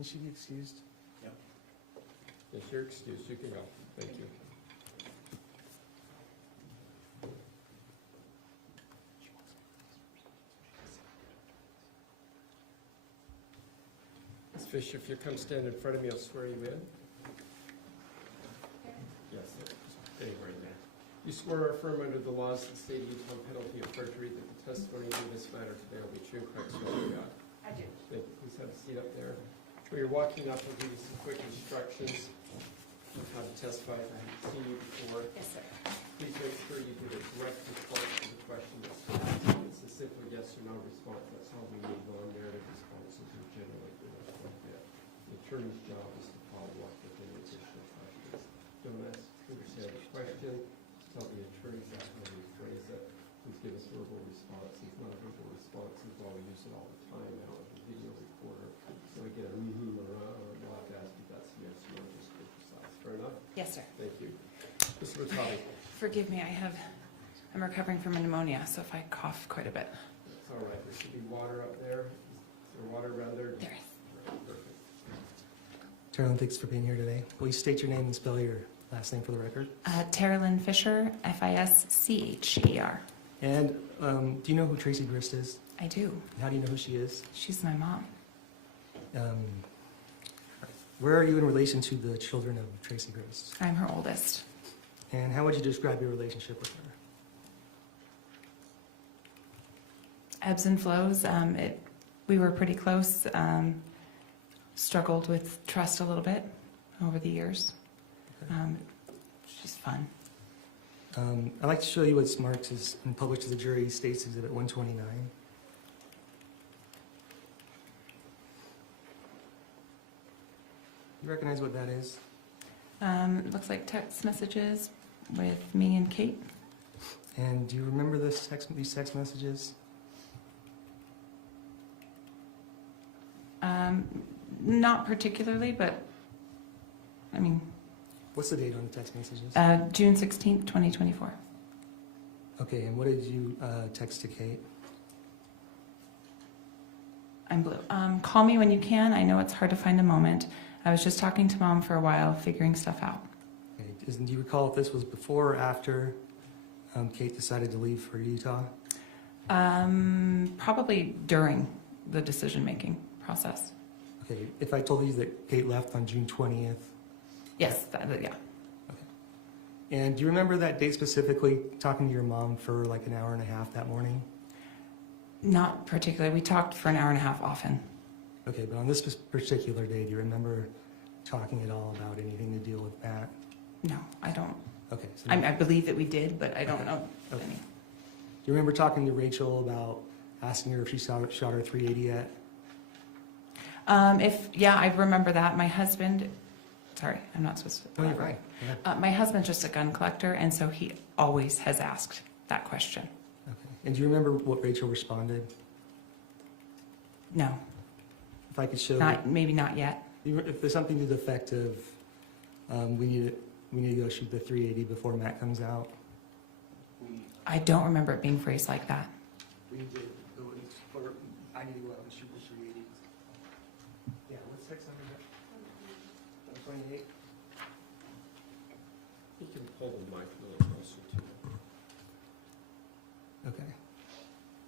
Can she be excused? Yep. Yes, you're excused. You can go. Thank you. Ms. Fisher, if you come stand in front of me, I'll swear you in. Yes, sir. Stay right there. You swear or affirm under the laws of the state of Utah, on penalty of perjury, that the testimony in this matter today will be true and correct, so help you God. I do. Thank you. Please have a seat up there. When you're walking up, I'll give you some quick instructions on how to testify. I haven't seen you before. Yes, sir. Please make sure you give a direct response to the question that's asked. It's a simple yes or no response. That's all we need. Non-narrative responses are generally good like that. The attorney's job is to follow up with any additional questions. Don't ask understand the question. Tell the attorney exactly how you phrase it. Please give us verbal responses. Non-verbal responses, while we use it all the time now with the video recorder. So we get a or we'll have to ask if that's yes or no, just to be precise. Fair enough? Yes, sir. Thank you. Mr. Rotati. Forgive me, I'm recovering from a pneumonia, so if I cough quite a bit. It's all right. There should be water up there. Is there water around there? There is. Perfect. Teralyn, thanks for being here today. Will you state your name and spell your last name for the record? Teralyn Fischer, Fischer. And do you know who Tracey Grist is? I do. How do you know who she is? She's my mom. Where are you in relation to the children of Tracey Grist? I'm her oldest. And how would you describe your relationship with her? Ebbs and flows. We were pretty close. Struggled with trust a little bit over the years. She's fun. I'd like to show you what's marked as and published to the jury, States Exhibit 129. You recognize what that is? It looks like text messages with me and Kate. And do you remember these text messages? Not particularly, but I mean, What's the date on the text messages? June 16th, 2024. Okay, and what did you text to Kate? I'm blue. Call me when you can. I know it's hard to find a moment. I was just talking to Mom for a while, figuring stuff out. Okay. Do you recall if this was before or after Kate decided to leave for Utah? Probably during the decision-making process. Okay, if I told you that Kate left on June 20th. Yes, yeah. Okay. And do you remember that date specifically, talking to your mom for like an hour and a half that morning? Not particularly. We talked for an hour and a half often. Okay, but on this particular day, do you remember talking at all about anything to deal with Matt? No, I don't. Okay. So I believe that we did, but I don't know Okay. any. Do you remember talking to Rachel about asking her if she shot her 380 yet? Yeah, I remember that. My husband, sorry, I'm not supposed to. No, you're right. Yeah. My husband's just a gun collector, and so he always has asked that question. Okay. And do you remember what Rachel responded? No, If I could show. maybe not yet. If there's something to the effect of, we need to go shoot the 380 before Matt comes out. I don't remember it being phrased like that. We need to go or I need to go out and shoot the 380. Yeah, what's 600? 128. You can pull the mic a little closer to it. Okay.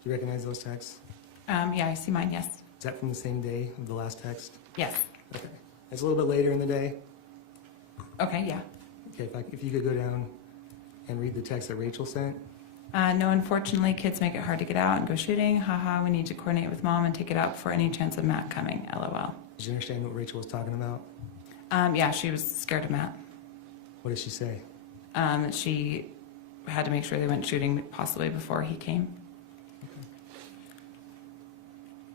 Do you recognize those texts? Yeah, I see mine, yes. Is that from the same day of the last text? Yes. Okay. It's a little bit later in the day. Okay, yeah. Okay, if you could go down and read the text that Rachel sent. No, unfortunately, kids make it hard to get out and go shooting. Haha, we need to coordinate with Mom and take it out for any chance of Matt coming. LOL. Did you understand what Rachel was talking about? Yeah, she was scared of Matt. What did she say? She had to make sure they went shooting possibly before he came.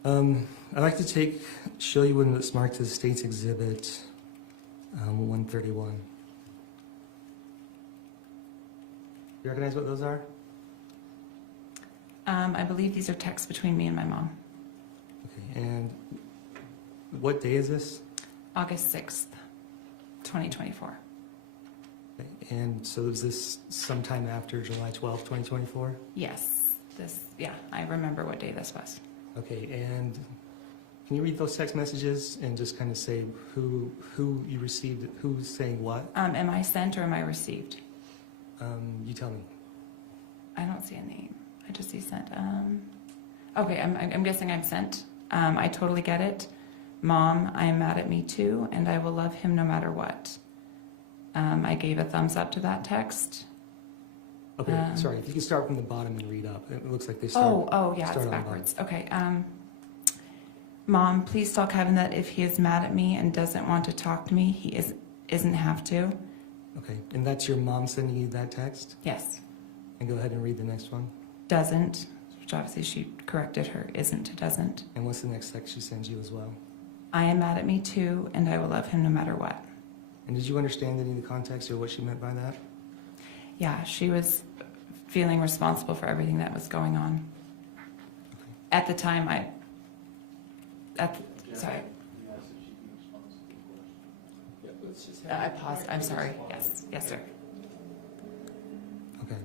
I'd like to show you when it's marked as States Exhibit 131. You recognize what those are? I believe these are texts between me and my mom. Okay, and what day is this? August 6th, 2024. Okay, and so is this sometime after July 12th, 2024? Yes, I remember what day this was. Okay, and Can you read those text messages and just kind of say who you received, who's saying what? Am I sent or am I received? You tell me. I don't see a name. I just see sent. Okay, I'm guessing I'm sent. I totally get it. Mom, I am mad at me too, and I will love him no matter what. I gave a thumbs up to that text. Okay, sorry, if you can start from the bottom and read up. It looks like they start. Oh, yeah, start it's on the backwards. Okay. Mom, please tell Kevin that if he is mad at me and doesn't want to talk to me, he isn't have to. Okay, and that's your mom sending you that text? Yes. And go ahead and read the next one. Doesn't, which obviously she corrected her, isn't to doesn't. And what's the next text she sends you as well? I am mad at me too, and I will love him no matter what. And did you understand any of the context or what she meant by that? Yeah, she was feeling responsible for everything that was going on. Okay. At the time, sorry, Yeah, let's just I have. paused. I'm sorry. Yes, sir. Okay.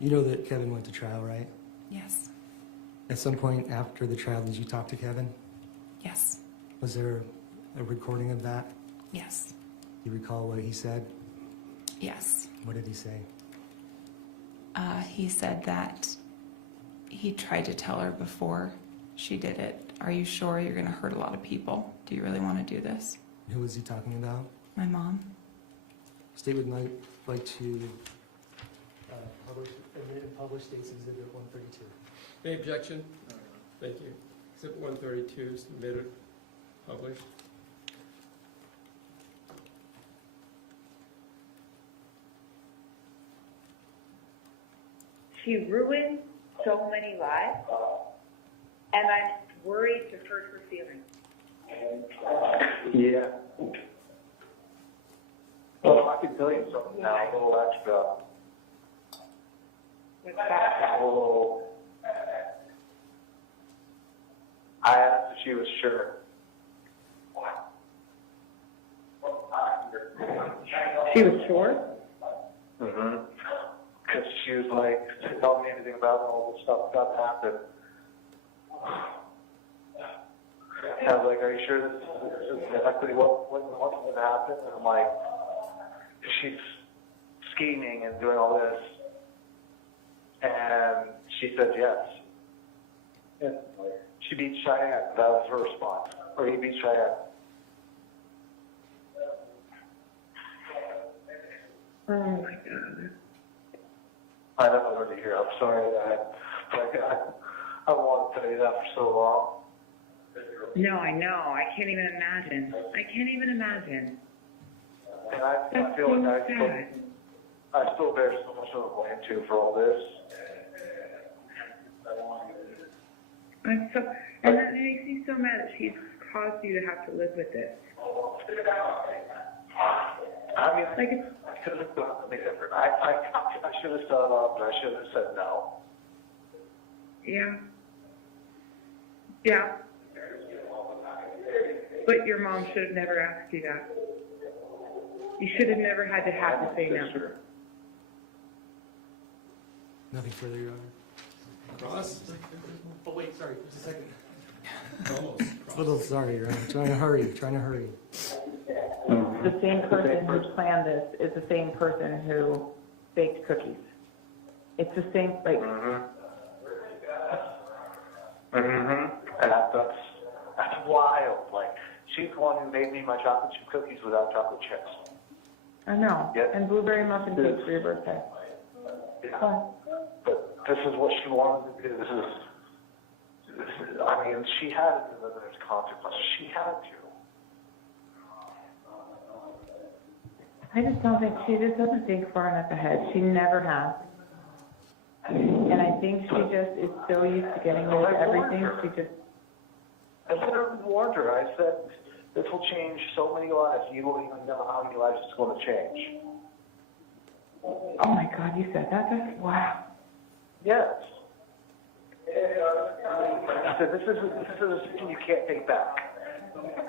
You know that Kevin went to trial, right? Yes, At some point after the trial, did you talk to Kevin? yes, Was there a recording of that? yes, You recall what he said? yes. What did he say? He said that he tried to tell her before she did it. Are you sure you're going to hurt a lot of people? Do you really want to do this? Who was he talking about? My mom. State would like to publish State's Exhibit 132. Any objection? Thank you. Exhibit 132, submitted, published. She ruined so many lives, and I'm worried to hurt her feelings. Yeah. Well, I can tell you something now, a little extra. What's that? Oh, I asked if she was sure. She was sure? Mm-hmm. Because she was like, she told me anything about all the stuff that happened. And I was like, are you sure this is exactly what's going to happen? And I'm like, she's scheming and doing all this. And she said yes. And she beat Cheyenne. That was her response. Or he beat Cheyenne. Oh my God. I know I heard to hear. I'm sorry that I wanted to tell you that for so long. No, I know. I can't even imagine. And I That's feel so like sad. I still bear so much of the blame too for all this. And that makes me so mad that she's caused you to have to live with this. I mean, Like, it's, I could have done something different. I should have stood up and I should have said no. yeah. Yeah. But your mom should have never asked you that. You should have never had to have to say no. Nothing further, Your Honor. Cross? Oh, wait, sorry, just a second. Almost. It's a little sorry, Your Honor. Trying to hurry. The same person who planned this is the same person who baked cookies. It's the same, like, And that's wild. Like, she's the one who made me my chocolate chip cookies without chocolate chips. I know, Yes. and blueberry muffin cake for your birthday. Yeah. But this is what she wanted to do. This is I mean, she had to, there's consequences. She had to. I just don't think, she just doesn't think far enough ahead. She never has. And I think she just is so used to getting away with everything, she just, I literally warned her. I said, this will change so many lives. You won't even know how many lives it's going to change. oh my God, you said that? That's, wow. Yes. I said, this is a decision you can't take back.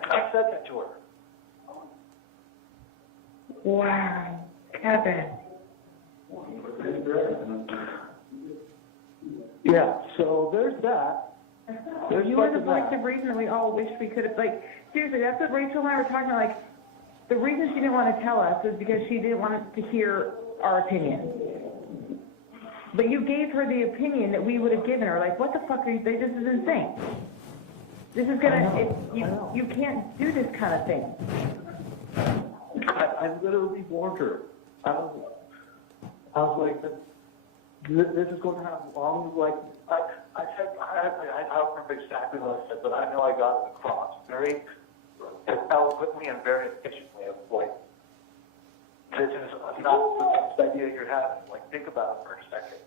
I said that to her. Wow. Kevin. Yeah, so there's that. There's You were the fucking voice that. of reason that we all wish we could have, like, seriously, that's what Rachel and I were talking about, like, the reason she didn't want to tell us was because she didn't want us to hear our opinion. But you gave her the opinion that we would have given her, like, what the fuck are you, this is insane. This is gonna, I know. you can't do this kind of thing. I literally warned her. I was like, this is going to have long, like, I said, I don't remember exactly what I said, but I know I got it across very eloquently and very efficiently. Of like, this is not the best idea you're having. Like, think about it for a second.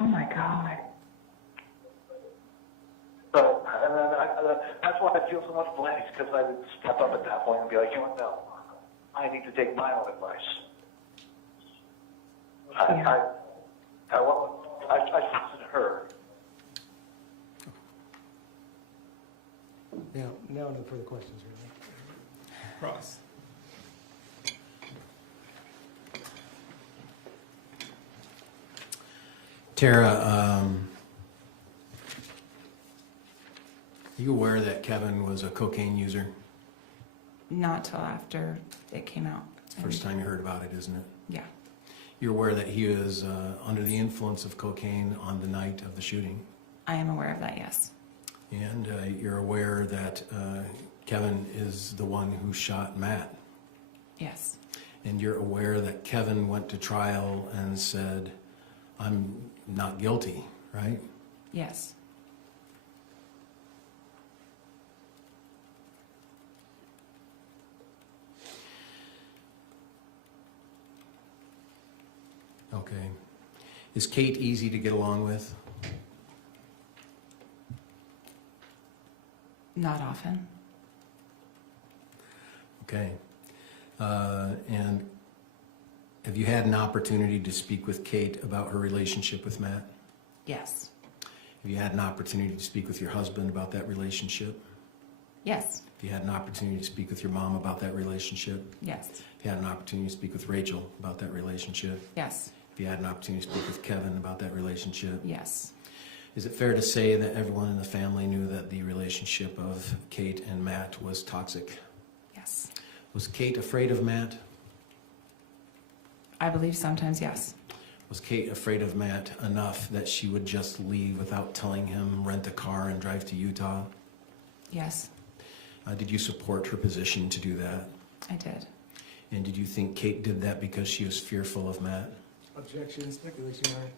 Oh my God. But that's why I feel so much blame, because I would step up at that point and be like, you know what, no, I need to take my own advice. I listened to her. Now no further questions, really. Cross. Tara, are you aware that Kevin was a cocaine user? Not till after it came out. First time you heard about it, isn't it? Yeah. You're aware that he was under the influence of cocaine on the night of the shooting? I am aware of that, yes. And you're aware that Kevin is the one who shot Matt? Yes. And you're aware that Kevin went to trial and said, I'm not guilty, right? Yes. Okay. Is Kate easy to get along with? Not often. Okay. And have you had an opportunity to speak with Kate about her relationship with Matt? Yes. Have you had an opportunity to speak with your husband about that relationship? Yes. Have you had an opportunity to speak with your mom about that relationship? Yes. Have you had an opportunity to speak with Rachel about that relationship? Yes. Have you had an opportunity to speak with Kevin about that relationship? Yes. Is it fair to say that everyone in the family knew that the relationship of Kate and Matt was toxic? Yes. Was Kate afraid of Matt? I believe sometimes yes. Was Kate afraid of Matt enough that she would just leave without telling him, rent a car, and drive to Utah? Yes, Did you support her position to do that? I did. And did you think Kate did that because she was fearful of Matt? Objection, speculation, Your Honor.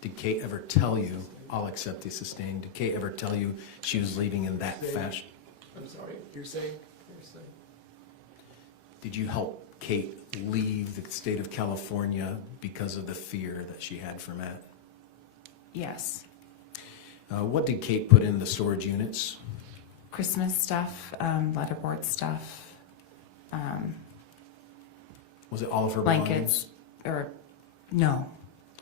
Did Kate ever tell you, I'll accept the sustained, did Kate ever tell you she was leaving in that fashion? I'm sorry. Hearsay? Hearsay. Did you help Kate leave the state of California because of the fear that she had for Matt? Yes. What did Kate put in the storage units? Christmas stuff, letterboard stuff, Was it all of her blankets, or no.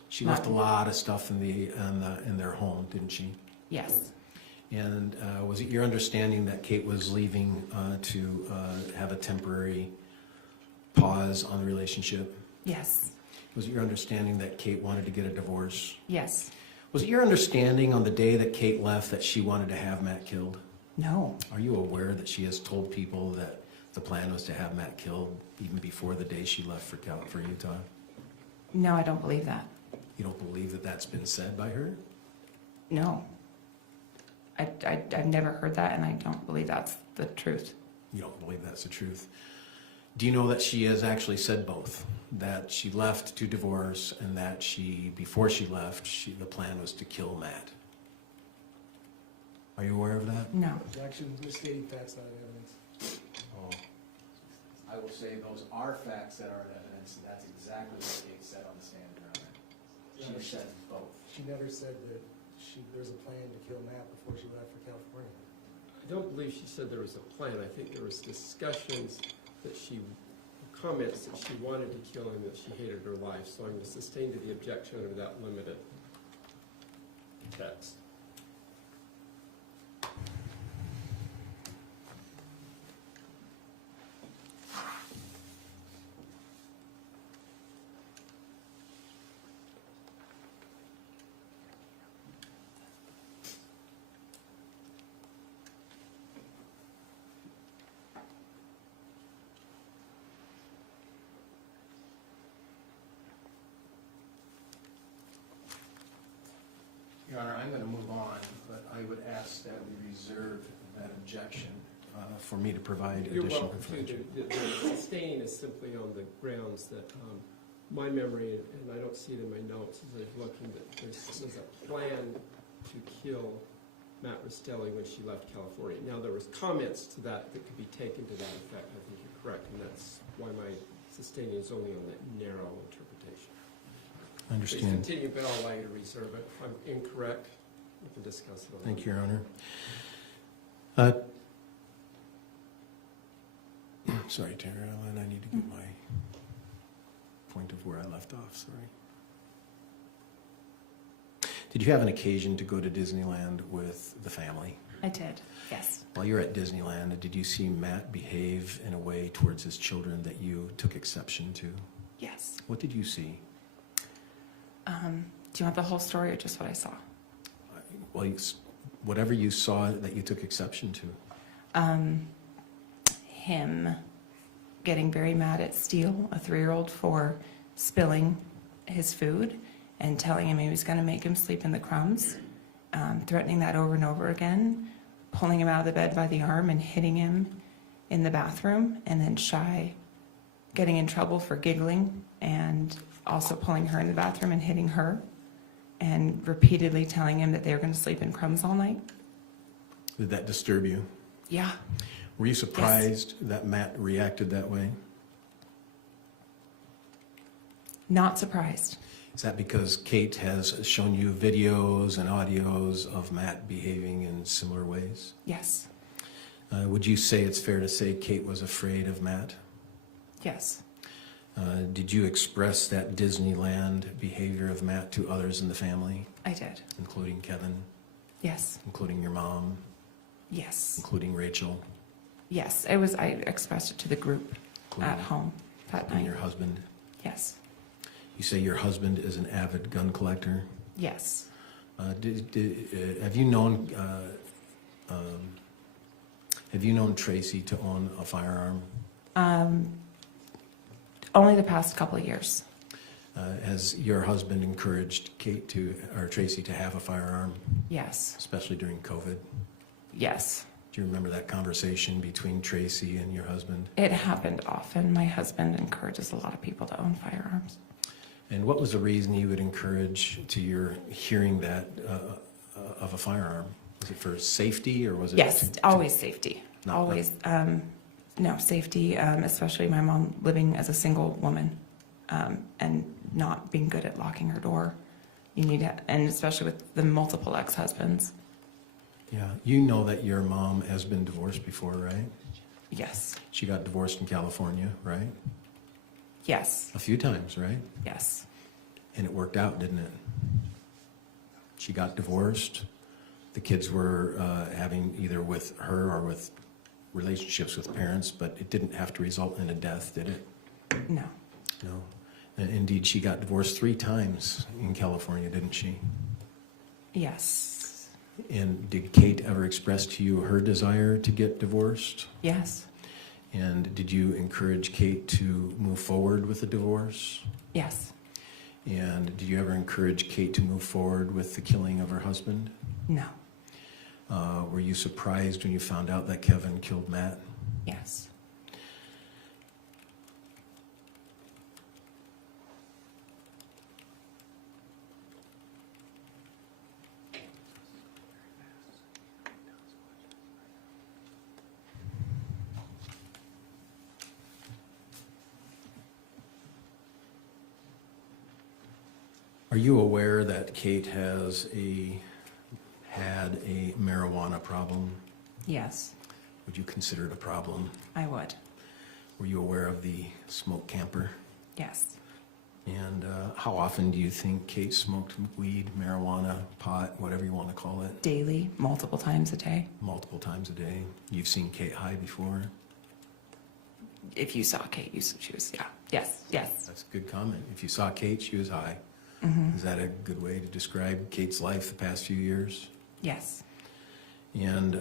She left a lot of stuff in their home, didn't she? Yes. And was it your understanding that Kate was leaving to have a temporary pause on the relationship? Yes. Was it your understanding that Kate wanted to get a divorce? Yes. Was it your understanding on the day that Kate left that she wanted to have Matt killed? No. Are you aware that she has told people that the plan was to have Matt killed even before the day she left for Utah? No, I don't believe that. You don't believe that that's been said by her? No. I've never heard that, and I don't believe that's the truth. You don't believe that's the truth. Do you know that she has actually said both? That she left to divorce, and that before she left, the plan was to kill Matt. Are you aware of that? No. Objection, misstating facts, not evidence. Oh. I will say those are facts that are evidence, and that's exactly what Kate said on the stand, Your Honor. She said both. She never said that there was a plan to kill Matt before she left for California. I don't believe she said there was a plan. I think there was discussions that comments that she wanted to kill him, that she hated her life. So I'm going to sustain to the objection under that limited text. Your Honor, I'm going to move on, but I would ask that we reserve that objection for me to provide You're additional welcome to. information. The sustaining is simply on the grounds that my memory, and I don't see it in my notes, as I'm looking, that there was a plan to kill Matt Rastelli when she left California. Now, there was comments to that that could be taken to that effect. I think you're correct, and that's why my sustaining is only on that narrow interpretation. I Please understand. continue, but I'll allow you to reserve it. If I'm incorrect, we can discuss it. Thank you, Your Honor. Sorry, Teralyn, I need to get my point of where I left off, sorry. Did you have an occasion to go to Disneyland with the family? I did, yes. While you were at Disneyland, did you see Matt behave in a way towards his children that you took exception to? Yes. What did you see? Do you want the whole story or just what I saw? Well, whatever you saw that you took exception to. Him getting very mad at Steele, a 3-year-old, for spilling his food and telling him he was going to make him sleep in the crumbs, threatening that over and over again, pulling him out of the bed by the arm and hitting him in the bathroom, and then Shy getting in trouble for giggling and also pulling her in the bathroom and hitting her and repeatedly telling him that they were going to sleep in crumbs all night. Did that disturb you? Yeah. Were you surprised that Matt reacted that way? Not surprised. Is that because Kate has shown you videos and audios of Matt behaving in similar ways? Yes. Would you say it's fair to say Kate was afraid of Matt? Yes. Did you express that Disneyland behavior of Matt to others in the family, I did. including Kevin, Yes. including your mom, Yes. including Rachel, Yes. I expressed it to the group including, at home that including night. your husband? Yes. You say your husband is an avid gun collector. Yes. Have you known Tracey to own a firearm? Only the past couple of years. Has your husband encouraged Tracey to have a firearm, Yes. especially during COVID? Yes. Do you remember that conversation between Tracey and your husband? It happened often. My husband encourages a lot of people to own firearms. And what was the reason you would encourage to your hearing that of a firearm? Was it for safety or was it? Yes, always safety. Not- Always, no, safety, especially my mom living as a single woman and not being good at locking her door. You need to, and especially with the multiple ex-husbands. Yeah, you know that your mom has been divorced before, right? Yes. She got divorced in California, right? Yes. A few times, right? Yes. And it worked out, didn't it? She got divorced. The kids were having either with her or with relationships with parents, but it didn't have to result in a death, did it? No. No. And indeed, she got divorced 3 times in California, didn't she? Yes. And did Kate ever express to you her desire to get divorced? Yes. And did you encourage Kate to move forward with the divorce? Yes. And did you ever encourage Kate to move forward with the killing of her husband? No. Were you surprised when you found out that Kevin killed Matt? Yes. Are you aware that Kate had a marijuana problem? Yes. Would you consider it a problem? I would. Were you aware of the smoke camper? Yes. And how often do you think Kate smoked weed, marijuana, pot, whatever you want to call it? Daily, multiple times a day. Multiple times a day. You've seen Kate high before? If you saw Kate, she was, yeah. Yes. Yes. That's a good comment. If you saw Kate, she was high. Mm-hmm. Is that a good way to describe Kate's life the past few years? Yes. And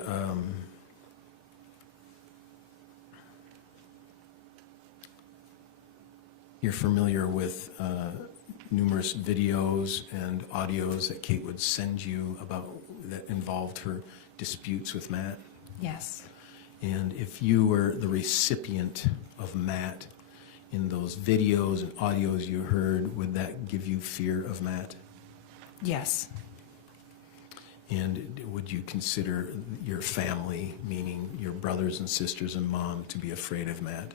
you're familiar with numerous videos and audios that Kate would send you about that involved her disputes with Matt? Yes. And if you were the recipient of Matt in those videos and audios you heard, would that give you fear of Matt? Yes. And would you consider your family, meaning your brothers and sisters and mom, to be afraid of Matt?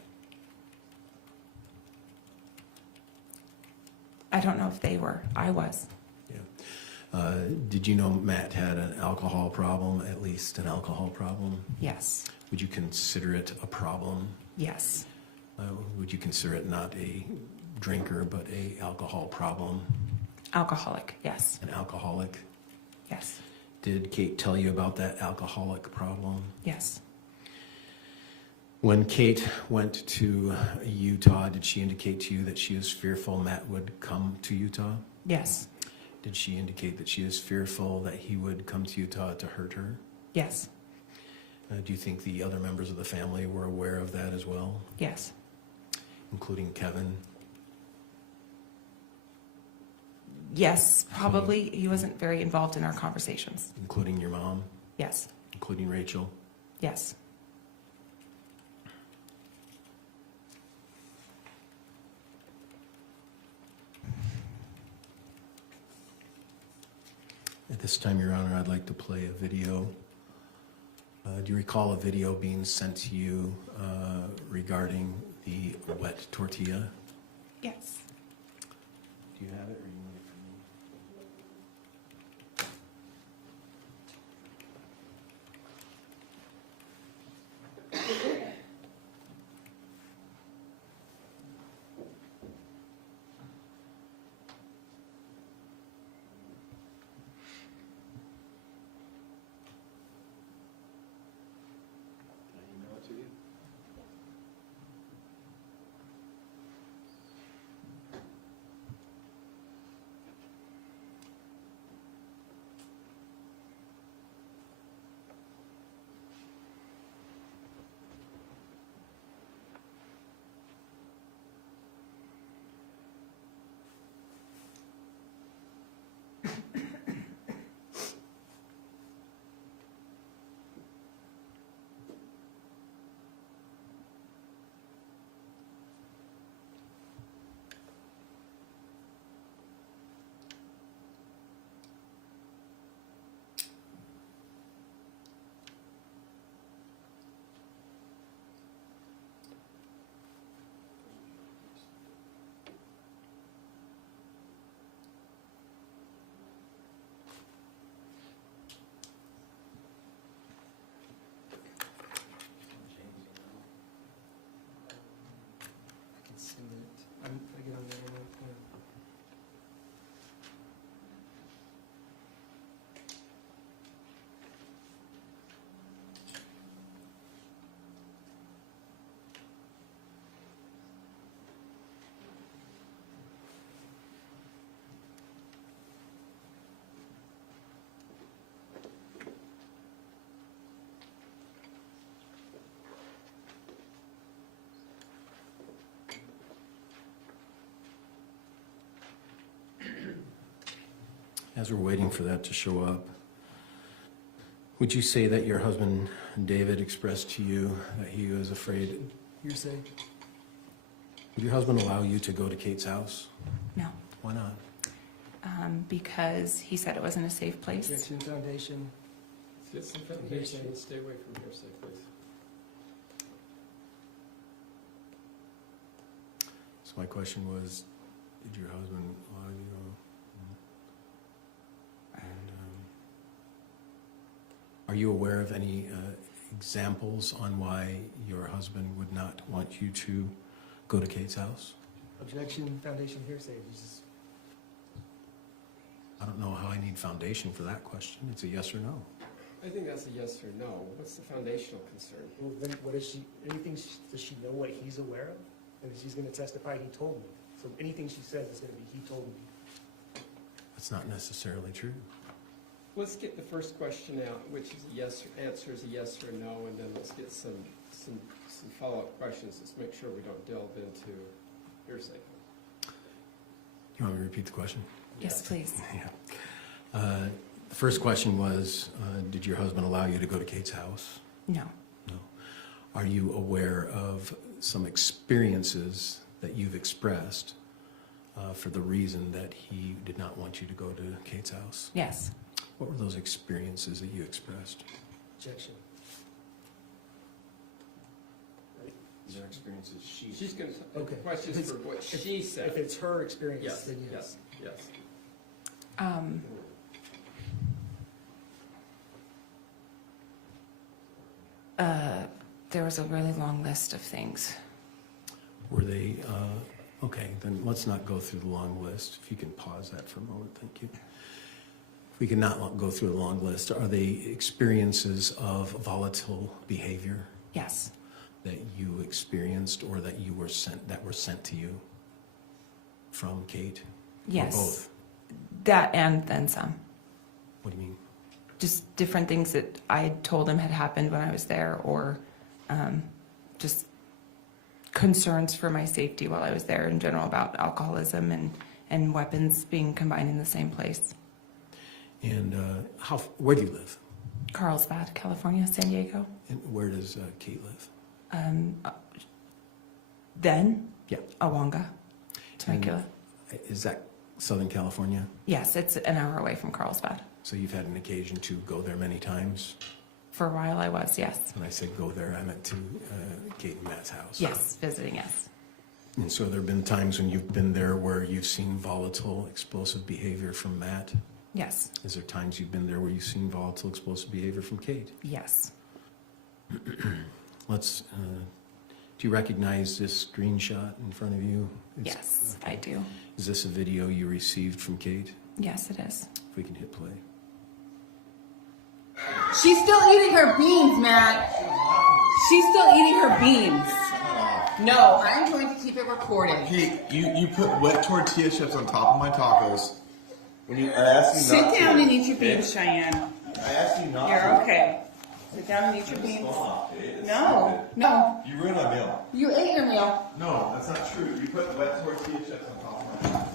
I don't know if they were. I was. Yeah. Did you know Matt had an alcohol problem, at least an alcohol problem? Yes. Would you consider it a problem? Yes. Would you consider it not a drinker, but a alcohol problem? Alcoholic. Yes. An alcoholic? Yes. Did Kate tell you about that alcoholic problem? Yes. When Kate went to Utah, did she indicate to you that she is fearful Matt would come to Utah? Yes. Did she indicate that she is fearful that he would come to Utah to hurt her? Yes. Do you think the other members of the family were aware of that as well, Yes. including Kevin? Yes, probably. He wasn't very involved in our conversations. Including your mom? Yes. Including Rachel? Yes. At this time, Your Honor, I'd like to play a video. Do you recall a video being sent to you regarding the wet tortilla? Yes. Do you have it, or you want it from me? Can I email it to you? I can send it. I get on there one more time. As we're waiting for that to show up, would you say that your husband, David, expressed to you that he was afraid? Hearsay? Would your husband allow you to go to Kate's house? No. Why not? Because he said it wasn't a safe place. Objection Foundation? Get some foundation and stay away from hearsay, please. So my question was, did your husband allow you to go? And are you aware of any examples on why your husband would not want you to go to Kate's house? Objection Foundation hearsay. Jesus. I don't know how I need foundation for that question. It's a yes or no. I think that's a yes or no. What's the foundational concern? Well, then what is she, does she know what he's aware of? And she's going to testify, he told me. So anything she says is going to be, he told me. That's not necessarily true. Let's get the first question out, which is a yes, answer is a yes or no, and then let's get some follow-up questions. Let's make sure we don't delve into hearsay. You want me to repeat the question? Yes, please. Yeah. The first question was, did your husband allow you to go to Kate's house? No. No. Are you aware of some experiences that you've expressed for the reason that he did not want you to go to Kate's house? Yes. What were those experiences that you expressed? Objection. These are experiences She's going to, Okay. questions If for it's- what she said. If it's her experience, Yes, then yes, yes. There was a really long list of things. Were they, okay, then let's not go through the long list. If you can pause that for a moment, thank you. If we can not go through the long list, are they experiences of volatile behavior Yes. that you experienced or that you were sent to you from Kate? Yes. Or both? That and then some. What do you mean? Just different things that I told him had happened when I was there, or just concerns for my safety while I was there in general about alcoholism and weapons being combined in the same place. And where do you live? Carlsbad, California, San Diego. And where does Kate live? Then Yeah. Awanga, Temecula. Is that Southern California? Yes, it's an hour away from Carlsbad. So you've had an occasion to go there many times? For a while I was, yes. When I said go there, I meant to Kate and Matt's house. Yes, visiting, yes. And so there have been times when you've been there where you've seen volatile, explosive behavior from Matt? Yes, Is there times you've been there where you've seen volatile, explosive behavior from Kate? yes. Do you recognize this screenshot in front of you? Yes, I do. Is this a video you received from Kate? Yes, it is. If we can hit play. She's still eating her beans, Matt. She's still eating her beans. No, I'm going to keep it recorded. Hey, you put wet tortilla chips on top of my tacos. When I asked you Sit not down to. and eat your beans, Cheyenne. I asked you not You're to. okay. Sit down and eat your beans. Stop, okay? It's No, stupid. no. You ruined my meal. You ate your meal. No, that's not true. You put wet tortilla chips on top of my tacos.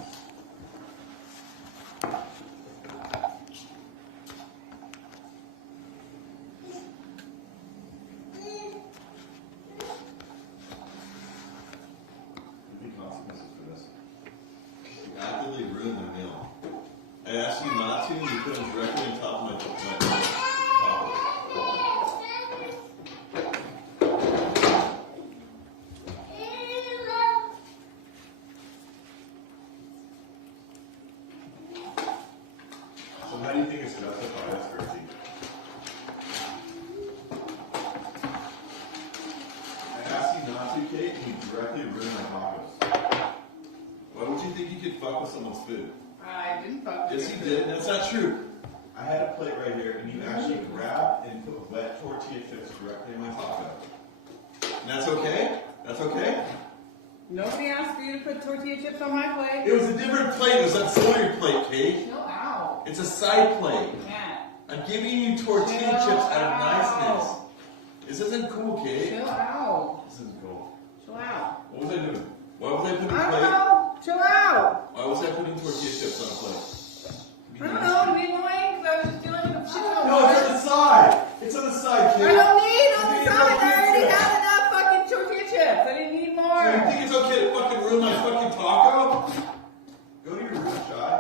There'll be consequences for this. You actively ruined my meal. I asked you not to, and you put them directly on top of my tacos. So how do you think it's justified as Gertie? I asked you not to, Kate, and you directly ruined my tacos. Why would you think you could fuck with someone's food? I didn't fuck with Yes, you did. That's not true. I had a plate right here, and you actually grabbed and put wet tortilla chips directly in my taco. And that's okay? That's okay? Nobody asked for you to put tortilla chips on my plate. It was a different plate. It was that celery plate, Kate. Chill out. It's a side plate. Matt, I'm giving you tortilla Chill chips out of out. niceness. This isn't cool, Kate. chill out. This isn't cool. Chill out. What was I doing? Why was I putting I don't plate? know. Chill out. Why was I putting tortilla chips on a plate? I don't know. To be annoying because I was just dealing with a shit. No, it's on the side. It's on the side, Kate. I don't need on You the need side. I tortilla already chips. have enough fucking tortilla chips. I didn't need So you more. think it's okay to fucking ruin my fucking taco? Go to your room, Shy.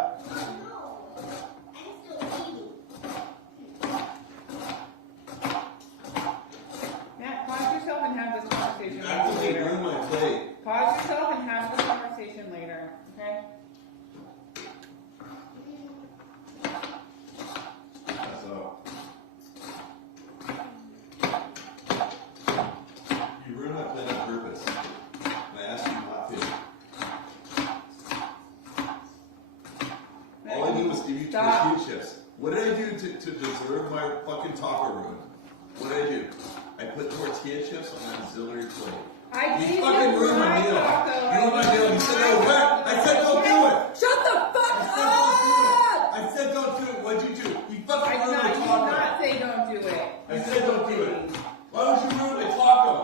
Matt, pause yourself and have this conversation You actively later. ruined my plate. Pause yourself and have this conversation later, okay? That's all. You ruined my plate on purpose. And I asked you not to. All I did was give you Stop. tortilla chips. What did I do to deserve my fucking taco ruin? What did I do? I put tortilla chips on that auxiliary plate. I You gave fucking you ruined my my meal. taco. You ruined my meal. You said they were wet. I said don't do it. Shut the fuck I said don't do it. up! I said don't do it. What'd you do? You I fucking did ruined my not, you did taco. not say don't do it. I said don't do it. Why would you ruin my taco?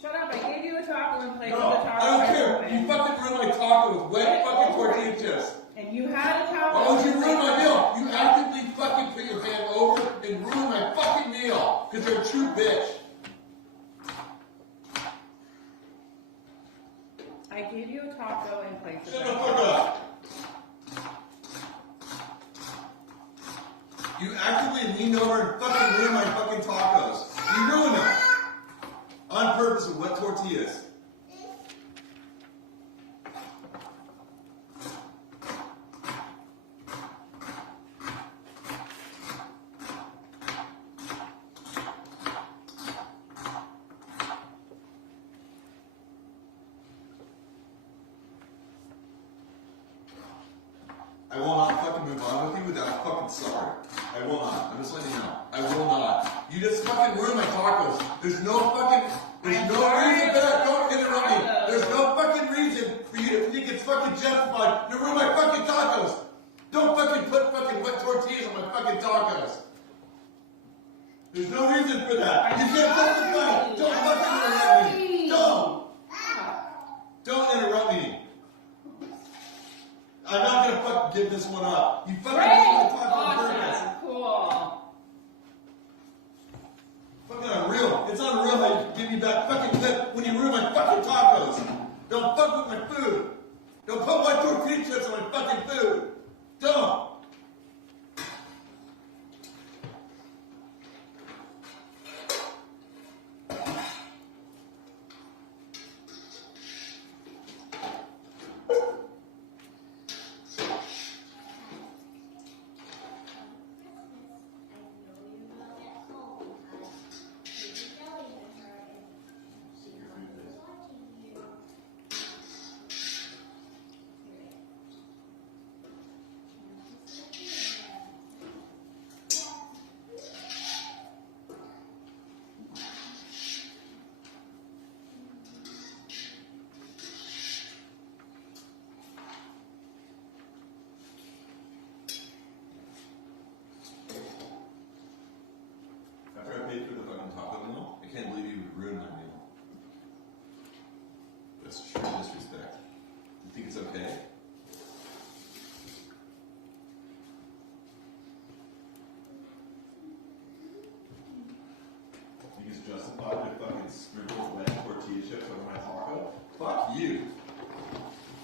Shut up, I gave you a taco and played No, with the taco. I don't right care. away. You fucking ruined my taco with wet fucking tortilla chips. And and ruin my fucking meal because you're a true bitch. I gave you a taco in place of Shut the fuck up. You actively leaned over and fucking ruined my fucking tacos. You ruined them. On purpose with wet tortillas. I will not fucking move on with you without fucking sorry. I will not. I'm just letting you know. I will not. You just fucking ruined my tacos. There's no reason for that. Don't interrupt me. There's no fucking reason for you to think it's fucking justified to ruin my fucking tacos. Don't fucking put fucking wet tortillas on my fucking tacos. There's no reason for that. You can't justify it. Don't fucking interrupt me. Don't interrupt me. I'm not gonna fucking give this one up. You fucking ruined the taco on purpose. Cool. Fucking unreal. It's unreal how you give me back fucking clip when you ruin my fucking tacos. Don't fuck with my food. Don't put white tortilla chips on my fucking food. Don't. For the fucking taco meal, I can't believe you would ruin my meal. That's true disrespect. You think it's okay? You just justified to fucking sprinkle wet tortilla chips over my taco? Fuck you.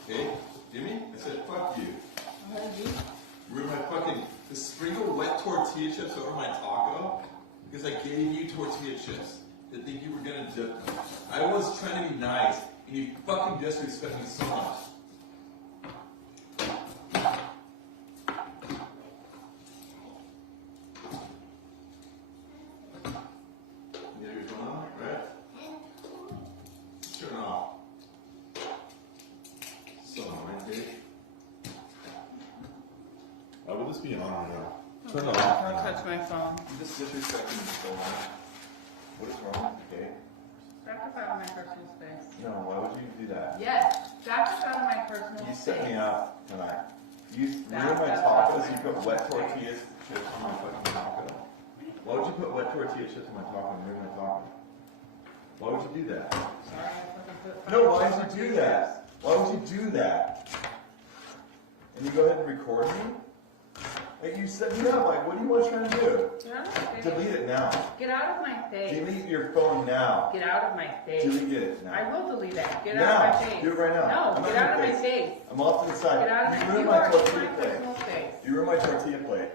Okay, Jimmy? I said fuck you. You ruined my fucking sprinkle wet tortilla chips over my taco? Because I gave you tortilla chips to think you were gonna dip them. I was trying to be nice, and you fucking disrespect me so much. You have your phone on, right? Turn it off. So annoying, Dave. Why would this be on right now? Turn it off. Don't touch my phone. You just disrespecting me so much. What is wrong, okay? Back out of my personal space. No, why would you do that? Yes, back out of my personal You space. set me up tonight. You That's ruined my that's tacos, awesome. you put wet tortillas chips on my fucking taco. Why would you put wet tortilla chips on my taco and ruin my taco? Why would you do that? Sorry, I fucking put No, why would you do that? Why would you do that? And you go ahead and record me? Like you set me up, like what do you want trying to do? Get out of my face. Delete it now. Get out of my face. Delete your phone now. Get out of my face. Delete it now. I will delete it. Get Now. out of my face. Do it right now. No, I'm get not out of in my your face. I'm off to the side. Get out You of ruined you my are in tortilla my plate. personal space. You ruined my tortilla plate.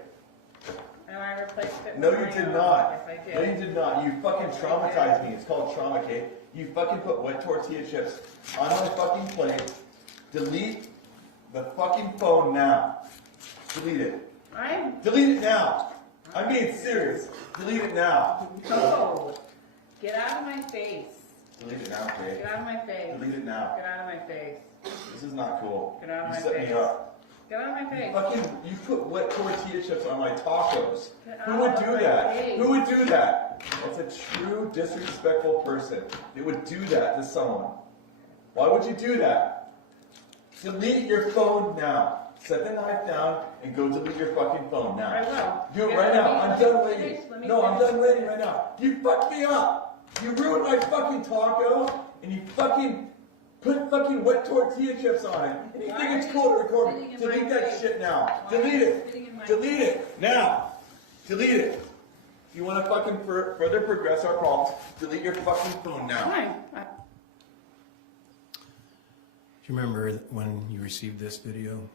And I replaced it No, with you my did own. not. Yes, I No, did. you did not. You fucking traumatized me. It's called trauma, Kate. You fucking put wet tortilla chips on my fucking plate. Delete the fucking phone now. Delete it. Delete it now. I'm being serious. Delete it now. No. Get out of my face. Delete it now, Kate. Get out of my face. Delete it now. Get out of my face. This is not cool. Get out of You my set face. me up. Get out of my face. Fucking, you put wet tortilla chips on my tacos. Get Who out would of do my that? face. Who would do that? That's a true disrespectful person. They would do that to someone. Why would you do that? Delete your phone now. Set the knife down and go delete your fucking phone now. I will. Do it Yeah, right let now. me- I'm let done me waiting. finish, let me No, I'm finish. done waiting right now. You fucked me up. You ruined my fucking taco and you fucking put fucking wet tortilla chips on it. And you Why think are it's you cool to record spitting me. in Delete my that face? shit now. Why are Delete you it. spitting in my Delete face? it now. Delete it. If you want to fucking further progress our problems, delete your fucking phone now. Fine. Do you remember when you received this video?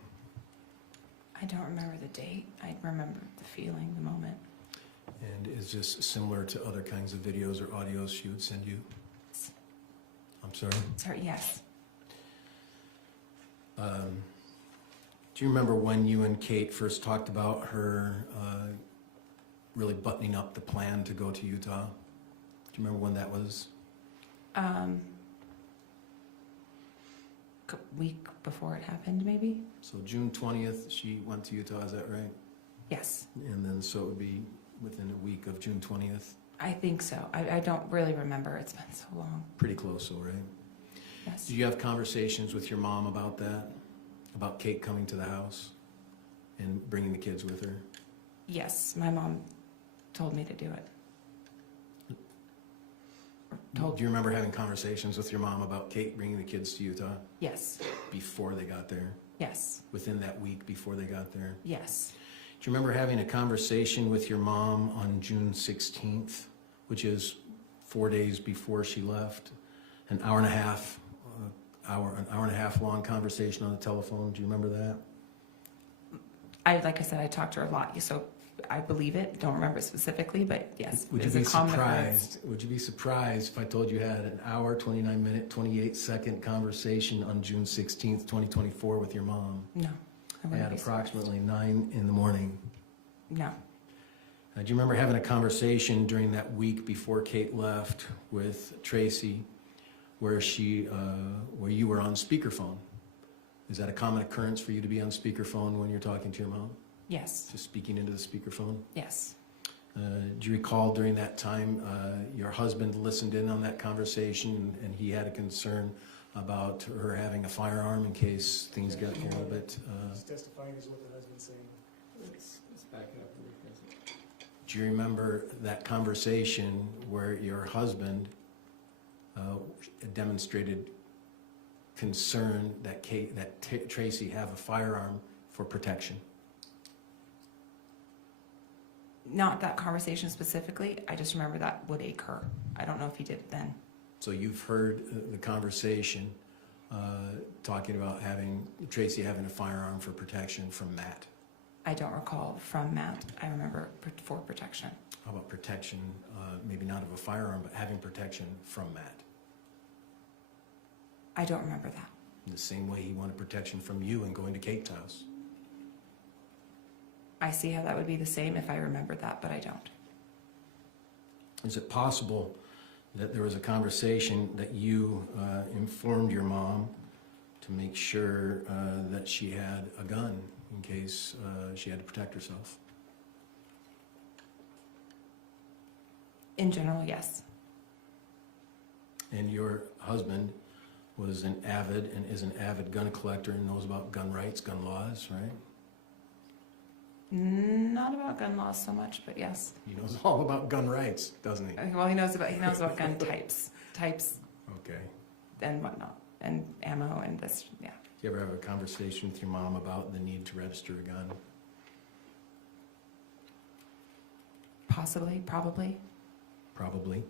I don't remember the date. I remember the feeling, the moment. And is this similar to other kinds of videos or audios she would send you? I'm sorry? Sorry, yes. Do you remember when you and Kate first talked about her really buttoning up the plan to go to Utah? Do you remember when that was? Week before it happened, maybe? So June 20th, she went to Utah, is that right? Yes. And then so it would be within a week of June 20th? I think so. I don't really remember. It's been so long. Pretty close, so right? Yes. Did you have conversations with your mom about that? About Kate coming to the house and bringing the kids with her? Yes, my mom told me to do it. Do you remember having conversations with your mom about Kate bringing the kids to Utah Yes. before they got there? Yes. Within that week before they got there? Yes. Do you remember having a conversation with your mom on June 16th, which is 4 days before she left? An hour and a half long conversation on the telephone. Do you remember that? Like I said, I talked to her a lot, so I believe it. Don't remember it specifically, but yes. Would you it's a be common surprised? Would you be surprised if I told you had an hour, 29-minute, 28-second conversation on June 16th, 2024 with your mom? No. I wouldn't At be approximately 9 in the morning. surprised. No. Do you remember having a conversation during that week before Kate left with Tracey, where you were on speakerphone? Is that a common occurrence for you to be on speakerphone when you're talking to your mom? Yes. Just speaking into the speakerphone? Yes. Do you recall during that time your husband listened in on that conversation and he had a concern about her having a firearm in case things got a little bit... He's testifying is what the husband's saying. Let's back it up really quick. Do you remember that conversation where your husband demonstrated concern that Tracey have a firearm for protection? Not that conversation specifically. I just remember that would occur. I don't know if he did it then. So you've heard the conversation talking about Tracey having a firearm for protection from Matt. I don't recall from Matt. I remember for protection. How about protection, maybe not of a firearm, but having protection from Matt? I don't remember that. In the same way he wanted protection from you and going to Kate's house. I see how that would be the same if I remembered that, but I don't. Is it possible that there was a conversation that you informed your mom to make sure that she had a gun in case she had to protect herself? In general, yes. And your husband was an avid and is an avid gun collector and knows about gun rights, gun laws, right? Not about gun laws so much, but yes. He knows all about gun rights, doesn't he? Well, he knows about gun types, Okay. and whatnot, and ammo, and this. Yeah. Do you ever have a conversation with your mom about the need to register a gun? Possibly, probably. Probably.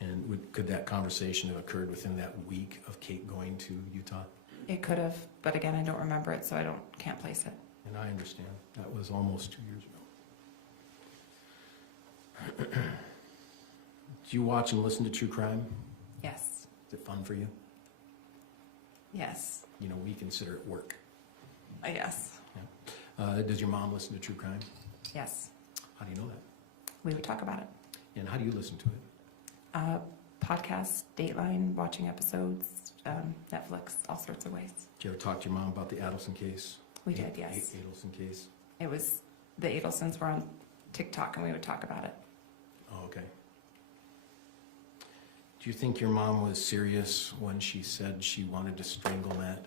And could that conversation have occurred within that week of Kate going to Utah? It could have, but again, I don't remember it, so I can't place it. And I understand. That was almost 2 years ago. Do you watch and listen to true crime? Yes. Is it fun for you? Yes. You know, we consider it work. I guess. Does your mom listen to true crime? Yes. How do you know that? We would talk about it. And how do you listen to it? Podcasts, Dateline, watching episodes, Netflix, all sorts of ways. Did you ever talk to your mom about the Adelson case? We did, yes. Adelson case? It was, the Adelsons were on TikTok and we would talk about it. Oh, okay. Do you think your mom was serious when she said she wanted to strangle Matt?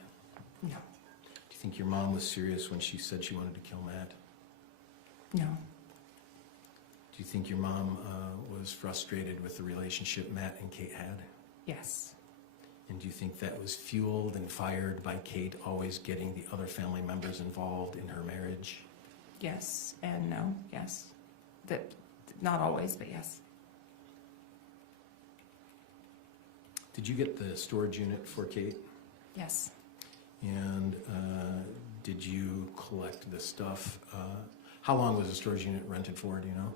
No. Do you think your mom was serious when she said she wanted to kill Matt? No. Do you think your mom was frustrated with the relationship Matt and Kate had? Yes. And do you think that was fueled and fired by Kate always getting the other family members involved in her marriage? Yes and no, yes. That, not always, but yes. Did you get the storage unit for Kate? Yes. And did you collect the stuff? How long was the storage unit rented for, do you know?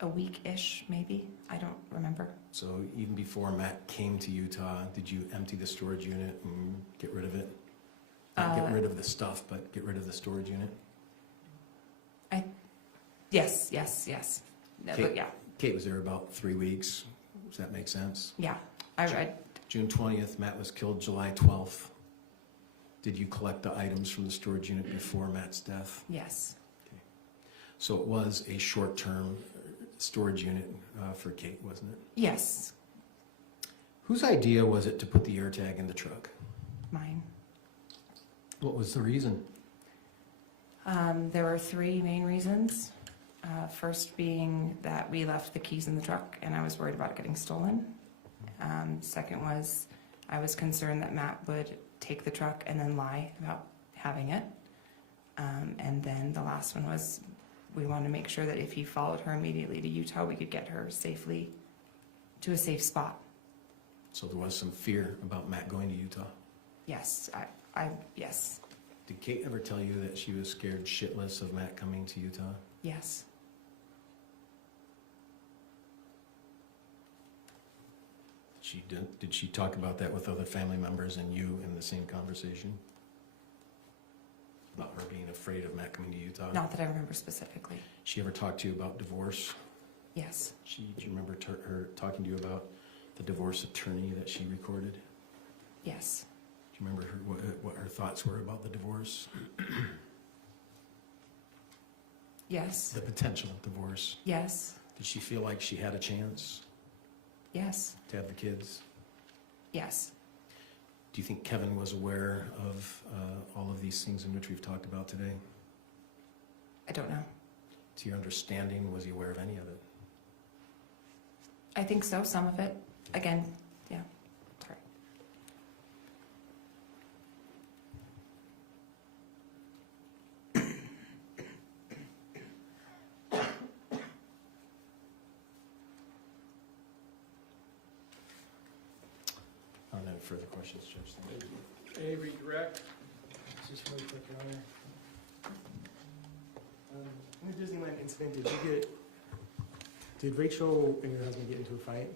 A week-ish, maybe. I don't remember. So even before Matt came to Utah, did you empty the storage unit and get rid of it? Not get rid of the stuff, but get rid of the storage unit? Yes. No, Kate, but yeah. Kate was there about 3 weeks. Does that make sense? Yeah. I read. June 20th, Matt was killed July 12th. Did you collect the items from the storage unit before Matt's death? Yes. Okay. So it was a short-term storage unit for Kate, wasn't it? Yes. Whose idea was it to put the AirTag in the truck? Mine. What was the reason? There were 3 main reasons. First being that we left the keys in the truck and I was worried about it getting stolen. Second was I was concerned that Matt would take the truck and then lie about having it. And then the last one was we wanted to make sure that if he followed her immediately to Utah, we could get her safely to a safe spot. So there was some fear about Matt going to Utah. Yes, yes, Did Kate ever tell you that she was scared shitless of Matt coming to Utah? yes. Did she talk about that with other family members and you in the same conversation? About her being afraid of Matt coming to Utah? Not that I remember specifically. She ever talked to you about divorce? Yes. Do you remember her talking to you about the divorce attorney that she recorded? Yes. Do you remember what her thoughts were about the divorce? Yes. The potential divorce. Yes. Did she feel like she had a chance Yes. to have the kids? Yes. Do you think Kevin was aware of all of these things in which we've talked about today? I don't know. To your understanding, was he aware of any of it? I think so, some of it. Again, yeah. Sorry. I don't have any further questions, Judge. Thank you. Any redirect? Just really quick, Your Honor. In the Disneyland incident, did Rachel and your husband get into a fight?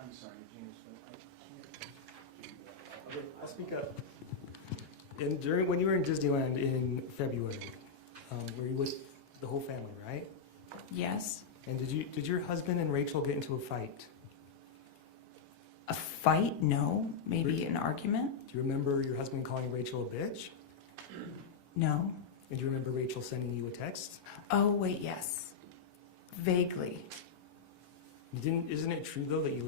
I'm sorry, James, but I can't. Okay, I'll speak up. And when you were in Disneyland in February, were you with the whole family, right? Yes. And did your husband and Rachel get into a fight? A fight? No. Maybe an argument? Do you remember your husband calling Rachel a bitch? No. And do you remember Rachel sending you a text? Oh, wait, yes. Vaguely. Isn't it true though that you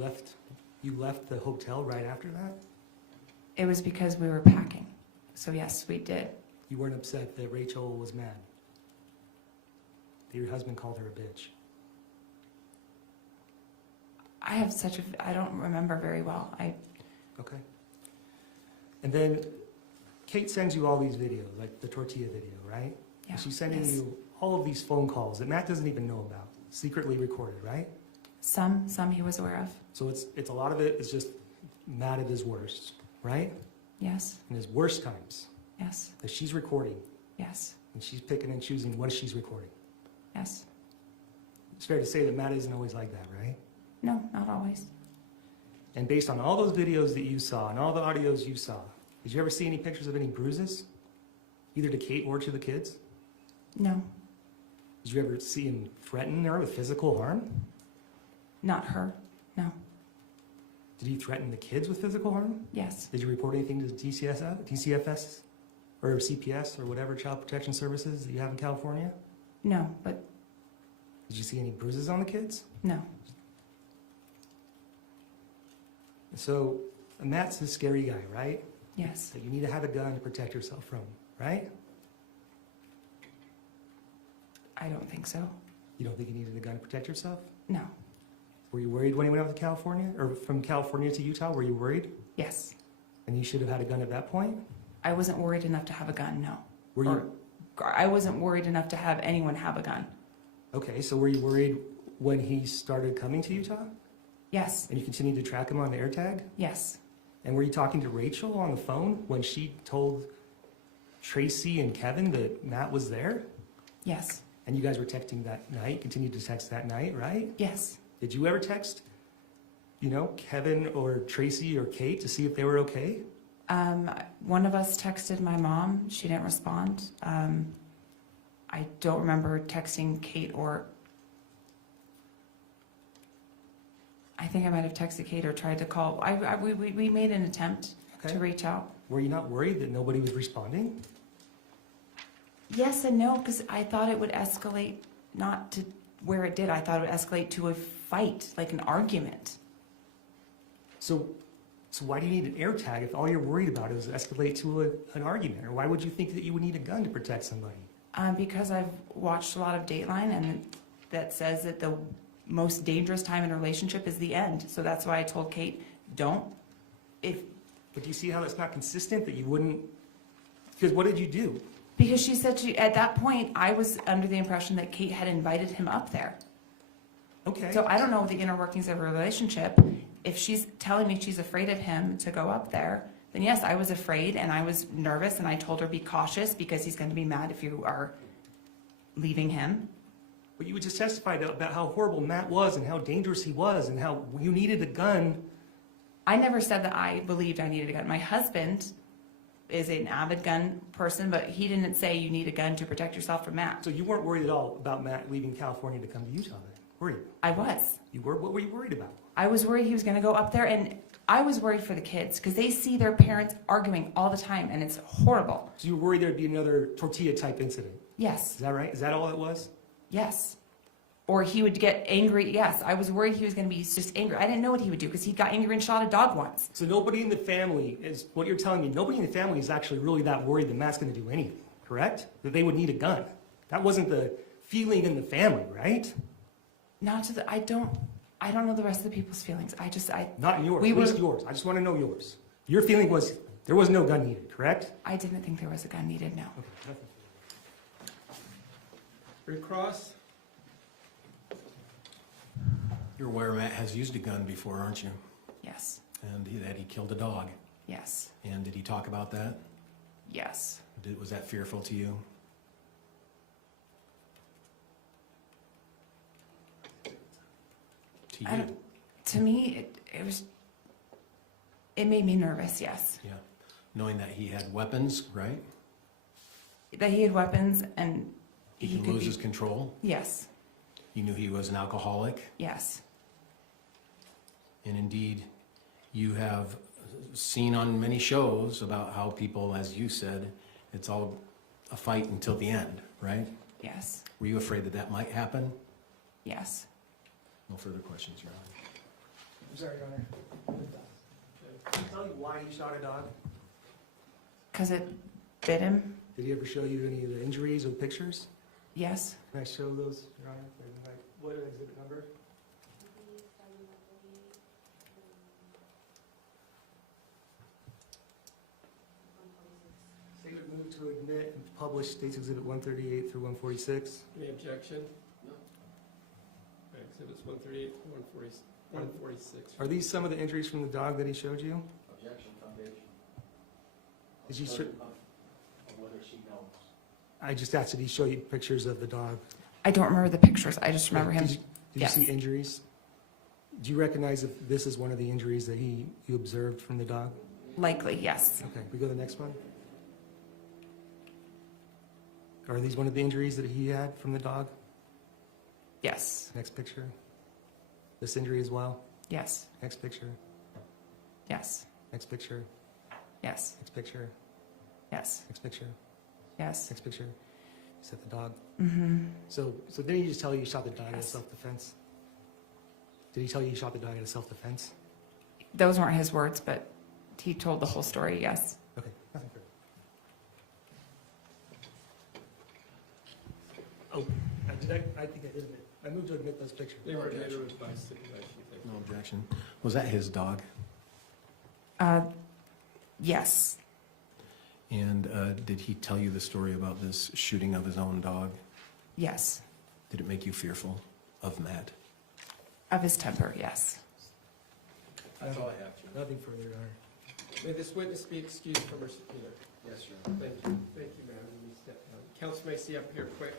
left the hotel right after that? It was because we were packing. So yes, we did. You weren't upset that Rachel was mad? That your husband called her a bitch? I don't remember very well. Okay. And then Kate sends you all these videos, like the tortilla video, right? Yeah. And she's sending Yes. you all of these phone calls that Matt doesn't even know about, secretly recorded, right? Some he was aware of. So it's a lot of it is just Matt at his worst, right? Yes. In his worst times, Yes. that she's recording, Yes. and she's picking and choosing what she's recording. Yes. It's fair to say that Matt isn't always like that, right? No, not always. And based on all those videos that you saw and all the audios you saw, did you ever see any pictures of any bruises? Either to Kate or to the kids? No. Did you ever see him threaten her with physical harm? Not her. No. Did he threaten the kids with physical harm? Yes. Did you report anything to DCFS or CPS or whatever child protection services that you have in California? No, but Did you see any bruises on the kids? no. So Matt's a scary guy, right? Yes. That you need to have a gun to protect yourself from, right? I don't think so. You don't think you needed a gun to protect yourself? No. Were you worried when he went out to California, or from California to Utah? Were you worried? Yes. And you should have had a gun at that point? I wasn't worried enough to have a gun, no. Were you? I wasn't worried enough to have anyone have a gun. Okay, so were you worried when he started coming to Utah? Yes. And you continued to track him on the AirTag? Yes. And were you talking to Rachel on the phone when she told Tracey and Kevin that Matt was there? Yes. And you guys were texting that night, continued to text that night, right? Yes. Did you ever text, Kevin or Tracey or Kate to see if they were okay? One of us texted my mom. She didn't respond. I don't remember texting Kate or... I think I might have texted Kate or tried to call. We made an attempt to reach out. Were you not worried that nobody was responding? Yes and no, because I thought it would escalate not to where it did. I thought it would escalate to a fight, like an argument. So why do you need an AirTag if all you're worried about is escalate to an argument? Or why would you think that you would need a gun to protect somebody? Because I've watched a lot of Dateline, and that says that the most dangerous time in a relationship is the end. So that's why I told Kate, don't. But do you see how that's not consistent, that you wouldn't? Because what did you do? Because she said at that point, I was under the impression that Kate had invited him up there. Okay. So I don't know the inner workings of a relationship. If she's telling me she's afraid of him to go up there, then yes, I was afraid and I was nervous, and I told her be cautious because he's going to be mad if you are leaving him. But you just testified about how horrible Matt was and how dangerous he was and how you needed a gun. I never said that I believed I needed a gun. My husband is an avid gun person, but he didn't say you need a gun to protect yourself from Matt. So you weren't worried at all about Matt leaving California to come to Utah then, were you? I was. You were? What were you worried about? I was worried he was going to go up there, and I was worried for the kids because they see their parents arguing all the time, and it's horrible. So you were worried there'd be another tortilla type incident? Yes. Is that right? Is that all it was? Yes. Or he would get angry. Yes, I was worried he was going to be just angry. I didn't know what he would do because he got angry and shot a dog once. So nobody in the family is, what you're telling me, nobody in the family is actually really that worried that Matt's going to do anything, correct? That they would need a gun. That wasn't the feeling in the family, right? Not to the, I don't know the rest of the people's feelings. Not yours, at least yours. I just want to know yours. Your feeling was there was no gun needed, correct? I didn't think there was a gun needed, no. Okay. Red Cross? You're aware Matt has used a gun before, aren't you? Yes. And that he killed a dog. Yes. And did he talk about that? Yes. Was that fearful to you? To you? To me, it made me nervous, yes. Yeah. Knowing that he had weapons, right? That he had weapons and He could lose his control? Yes. You knew he was an alcoholic? Yes. And indeed, you have seen on many shows about how people, as you said, it's all a fight until the end, right? Yes. Were you afraid that that might happen? Yes. No further questions, Your Honor. I'm sorry, Your Honor. Can you tell you why he shot a dog? Because it bit him? Did he ever show you any of the injuries or pictures? Yes. Can I show those, Your Honor? What exhibit number? Statement moved to admit and publish State's Exhibit 138 through 146. Any objection? No. Exhibits 138 to 146. Are these some of the injuries from the dog that he showed you? Objection, foundation. Did you Whether she knows. I just asked, did he show you pictures of the dog? I don't remember the pictures. I just remember him. Did you see injuries? Do you recognize if this is one of the injuries that you observed from the dog? Likely, yes. Okay, we go to the next one. Are these one of the injuries that he had from the dog? Yes. Next picture. This injury as well? Yes. Next picture. Yes. Next picture. Yes. Next picture. Yes. Next picture. Yes. Next picture. Is that the dog? Mm-hmm. So didn't he just tell you he shot the dog out of Yes. self-defense? Did he tell you he shot the dog out of self-defense? Those weren't his words, but he told the whole story, yes. Okay, nothing further. Oh, I think I did admit. I moved to admit those pictures. They were admitted by stipulation. No objection. Was that his dog? Yes, And did he tell you the story about this shooting of his own dog? yes. Did it make you fearful of Matt? Of his temper, yes. That's all I have, Jim. Nothing further, Your Honor. May this witness be excused from her subpoena. Yes, Your Honor. Thank you, ma'am. You may step down. Counsel may see up here quick.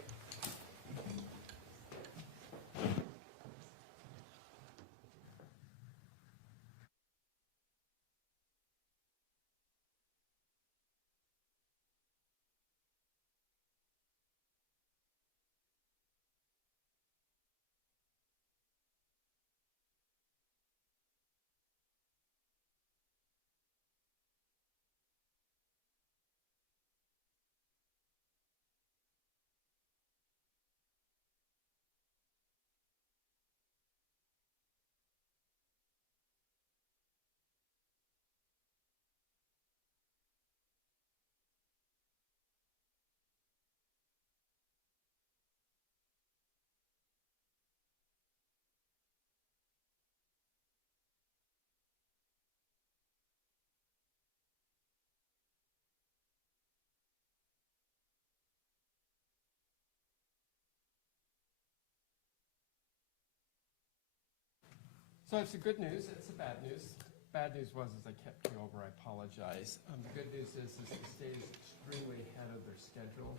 So it's the good news, it's the bad news. Bad news was I kept you over, I apologize. The good news is the state is extremely ahead of their schedule.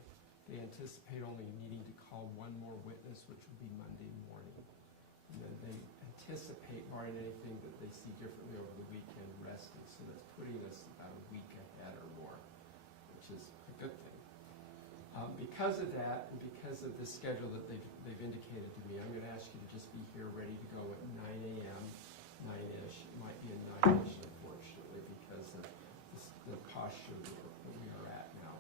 They anticipate only needing to call one more witness, which will be Monday morning. And then they anticipate, barring anything that they see differently over the weekend, resting. So that's putting us about a week ahead or more, which is a good thing. Because of that, and because of the schedule that they've indicated to me, I'm going to ask you to just be here ready to go at 9 a.m., 9-ish. It might be a 9-ish, unfortunately, because of the posture that we are at now.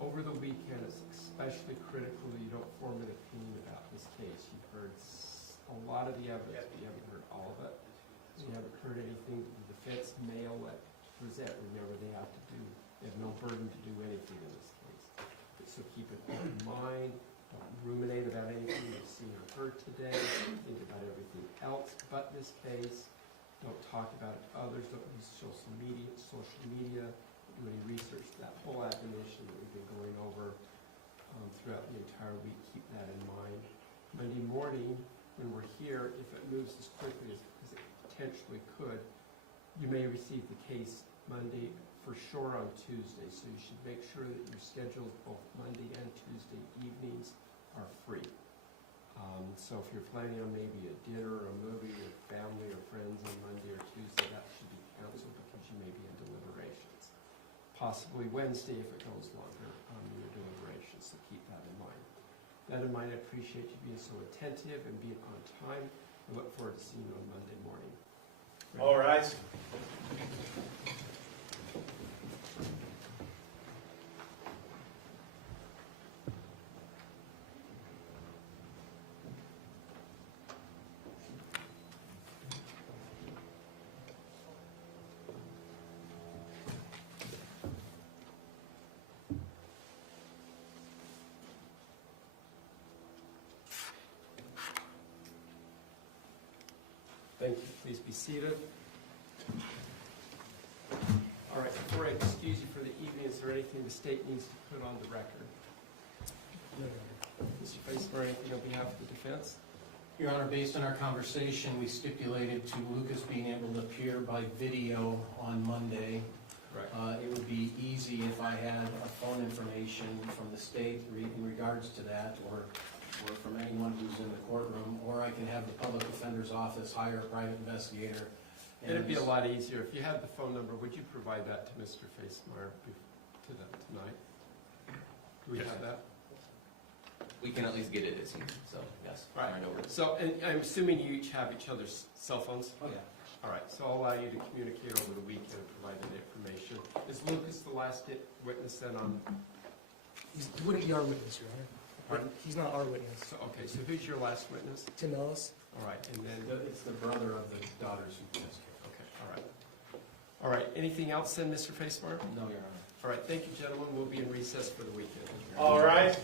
Over the weekend, it's especially critical that you don't form an opinion about this case. You've heard a lot of the evidence, but you haven't heard all of it. You haven't heard anything that the defense may elect to present. Remember, they have no burden to do anything in this case. So keep it in mind. Don't ruminate about anything you've seen or heard today. Think about everything else but this case. Don't talk about it to others. Don't use social media. Do any research. That whole admonition that we've been going over throughout the entire week, keep that in mind. Monday morning, when we're here, if it moves as quickly as it potentially could, you may receive the case Monday, for sure on Tuesday. So you should make sure that your schedules, both Monday and Tuesday evenings, are free. So if you're planning on maybe a dinner or a movie with family or friends on Monday or Tuesday, that should be canceled because you may be in deliberations. Possibly Wednesday if it goes longer on your deliberations, so keep that in mind. That in mind, I appreciate you being so attentive and being on time. I look forward to seeing you on Monday morning. All right. Thank you. Please be seated. All right, before I excuse you for the evening, is there anything the state needs to put on the record? No, Your Honor. Mr. Facemyer, anything on behalf of the defense? Your Honor, based on our conversation, we stipulated to Lucas being able to appear by video on Monday. Right. It would be easy if I had a phone information from the state in regards to that, or from anyone who's in the courtroom, or I can have the public defender's office hire a private investigator. It'd be a lot easier. If you had the phone number, would you provide that to Mr. Facemyer tonight? Do we have that? We can at least get it this evening, so yes. Right. Over. So, and I'm assuming you each have each other's cell phones? Oh, yeah. All right, so I'll allow you to communicate over the weekend and provide that information. Is Lucas the last witness then on? He wouldn't be our witness, Your Honor. Pardon? He's not our witness. So, okay, so who's your last witness? Tim Ellis. All right, and then, It's the brother of the daughters who just killed. okay, all right. All right, anything else then, Mr. Facemyer? No, Your Honor. All right, thank you, gentlemen. We'll be in recess for the weekend. All right.